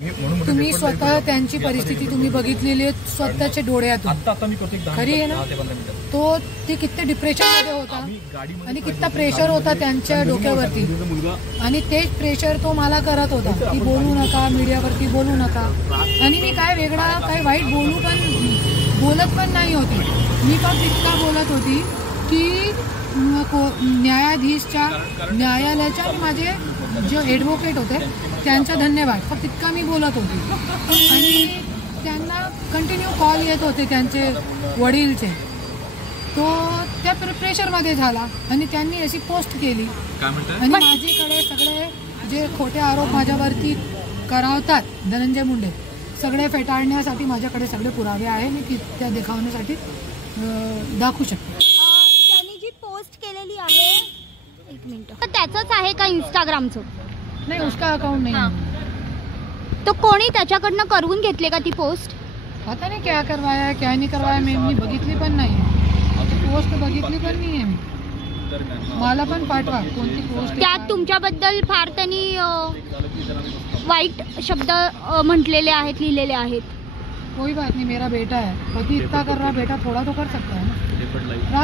तुम्ही स्वतः त्यांची परिस्थिती तुम्ही बघितलेली आहे स्वतःच्या डोळ्यातून, खरी आहे ना? ते किती डिप्रेशन मध्ये होता आणि किती प्रेशर होता त्यांच्या डोक्यावरती, आणि तेच प्रेशर तो मला करत होता की बोलू नका, मीडियावरती बोलू नका. आणि मी काय वेगळा काय वाईट बोलत पण नाही होती. मी फक्त इतका बोलत होती की न्यायालयाच्या आणि माझे जे ॲडव्होकेट होते त्यांचा धन्यवाद, फक्त इतका मी बोलत होती. आणि त्यांना कंटिन्यू कॉल येत होते त्यांचे वडीलचे, तो त्या प्रेशरमध्ये झाला आणि त्यांनी अशी पोस्ट केली. आणि माझ्याकडे सगळे जे खोटे आरोप माझ्यावरती करावतात धनंजय मुंडे, सगळे फेटाळण्यासाठी माझ्याकडे सगळे पुरावे आहे. मी त्या देखावण्यासाठी दाखवू शकते. त्यांनी जी पोस्ट केलेली आहे, एक मिनिट, त्याचंच आहे का इंस्टाग्रामचं? नाही, उसका अकाउंट नाही. तो कोणी त्याच्याकडनं करून घेतले का ती पोस्ट? पता नाही क्या करवाया क्या नाही करवाया, मी बघितली पण नाही, पोस्ट बघितली पण नाही आहे. मी मला पण पाठवा कोणती पोस्ट. त्यात तुमच्याबद्दल फार त्यांनी वाईट शब्द म्हटलेले आहेत, लिहिलेले आहेत. कोई बात नहीं, मेरा बेटा है, पति इतना कर रहा, बेटा थोड़ा तो कर सकता है ना.